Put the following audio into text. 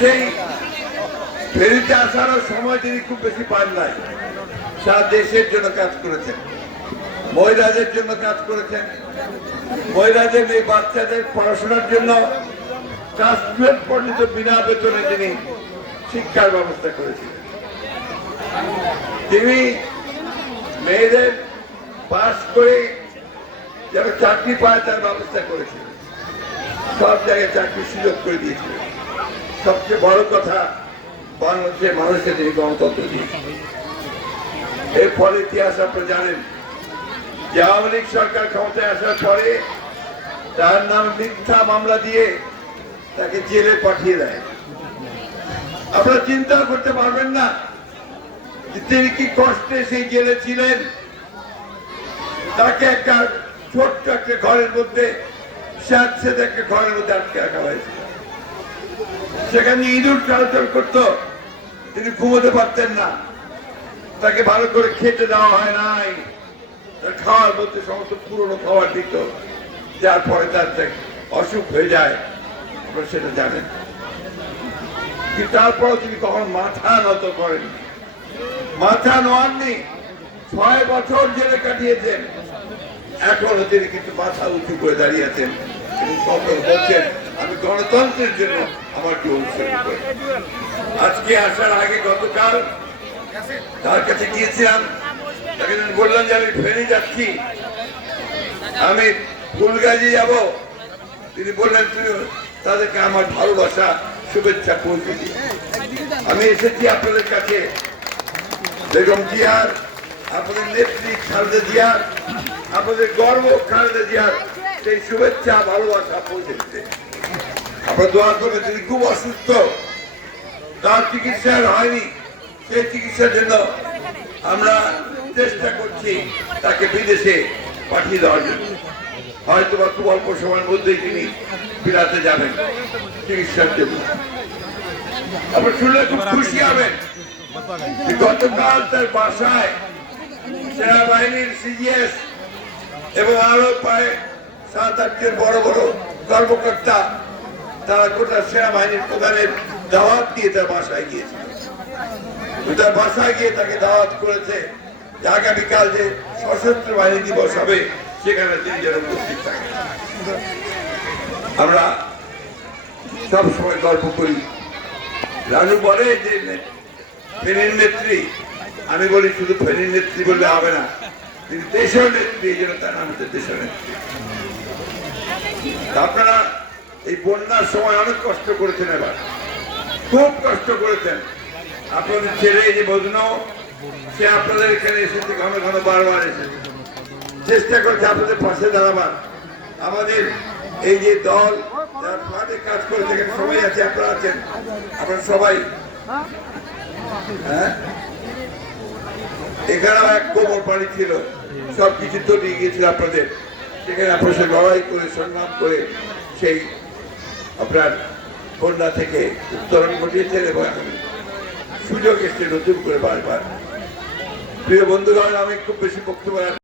সেই ফেরিতে আসারও সময় তিনি খুব বেশি পান নাই। সারা দেশের জন্য কাজ করেছেন, মহিলাদের জন্য কাজ করেছেন, মহিলাদের এই বাচ্চাদের পড়াশোনার জন্য ক্লাস 12 পর্যন্ত বিনা বেতনে তিনি শিক্ষার ব্যবস্থা করেছিলেন। তিনি মেয়েদের পাস করে যারা চাকরি পায় তার ব্যবস্থা করেছিলেন, সব জায়গায় চাকরির সুযোগ করে দিয়েছিলেন। সবচেয়ে বড় কথা, বাংলাদেশের মানুষকে তিনি গণতন্ত্র দিয়েছিলেন। এর ফলে ইতিহাস আপনারা জানেন যে আওয়ামী লীগ সরকার ক্ষমতায় আসার পরে তার নাম মিথ্যা মামলা দিয়ে তাকে জেলে পাঠিয়ে দেয়। আপনারা চিন্তা করতে পারবেন না তিনি কি কষ্টে সেই জেলে ছিলেন। তাকে একটা ছোট্ট একটা ঘরের মধ্যে স্যাঁতসেঁতে একটা ঘরের মধ্যে আটকে রাখা হয়েছে। সেখানে ইঁদুর চলাচল করতো, তিনি ঘুমোতে পারতেন না, তাকে ভালো করে খেতে দেওয়া হয় নাই, তার খাওয়ার মধ্যে সমস্ত পুরনো খাবার দিত, যার পরে তার অসুখ হয়ে যায়, আপনারা সেটা জানেন। কিন্তু তারপরও তিনি কখন মাথা নত করেন, মাথা নোয়াননি। 6 বছর জেলে কাটিয়েছেন, এখনো তিনি কিন্তু মাথা উঁচু করে দাঁড়িয়েছেন এবং বলছেন আমি গণতন্ত্রের জন্য আমার জীবন শুরু করি। আজকে আসার আগে গতকাল তার কাছে গিয়েছিলাম, তাকে বললাম যে আমি ফেরি যাচ্ছি, আমি ফুলগাজী যাব। তিনি বললেন তুমি তাদেরকে আমার ভালোবাসা শুভেচ্ছা পৌঁছে দিই। আমি এসেছি আপনাদের কাছে বেগম জিয়ার, আপনাদের নেত্রী খালেদা জিয়ার, আপনাদের গর্ব খালেদা জিয়ার সেই শুভেচ্ছা ভালোবাসা পৌঁছে দিতে। আপনার দোয়া করবেন, তিনি খুব অসুস্থ, তার চিকিৎসা হয়নি, সেই চিকিৎসার জন্য আমরা চেষ্টা করছি তাকে বিদেশে পাঠিয়ে দেওয়ার জন্য। হয়তো বা খুব অল্প সময়ের মধ্যেই তিনি ফিরাতে যাবেন চিকিৎসার জন্য। আপনার শুনলে খুব খুশি হবেন গতকাল তার বাসায় সেনাবাহিনীর সিজিএস এবং আরো প্রায় 7-8 জন বড় বড় কর্মকর্তা তারা গোটা সেনাবাহিনীর প্রধানের দাওয়াত দিয়ে তার বাসায় গিয়েছে। তার বাসায় গিয়ে তাকে দাওয়াত করেছে যে আগামীকাল যে সশস্ত্র বাহিনী দিবস হবে সেখানে তিনি যেন উপস্থিত থাকেন। আমরা সবসময় গল্প করি, রানু বলে যে ফেনীর নেত্রী, আমি বলি শুধু ফেনীর নেত্রী বললে হবে না, তিনি দেশের নেত্রী, এই জন্য তার নাম হচ্ছে দেশের নেত্রী। আপনারা এই বন্যার সময় অনেক কষ্ট করেছেন, এবার খুব কষ্ট করেছেন। আপনাদের ছেলে যে বদন, সে আপনাদের এখানে এসেছে, ঘন ঘন বারবার এসেছে, চেষ্টা করছে আপনাদের পাশে দাঁড়াবার। আমাদের এই যে দল যারা ফ্ল্যাটে কাজ করে সেখানে সবাই আছে, আপনারা আছেন, আপনারা সবাই এখানেও এক কোমর পানি ছিল, সবকিছু তো নিয়ে গিয়েছিল আপনাদের, সেখানে আপনার লড়াই করে সংগ্রাম করে সেই আপনার বন্যা থেকে উত্তরণ ঘটিয়েছেন এবং সুযোগ এসছে নতুন করে বারবার। প্রিয় বন্ধুগণ, আমি খুব বেশি বক্তব্য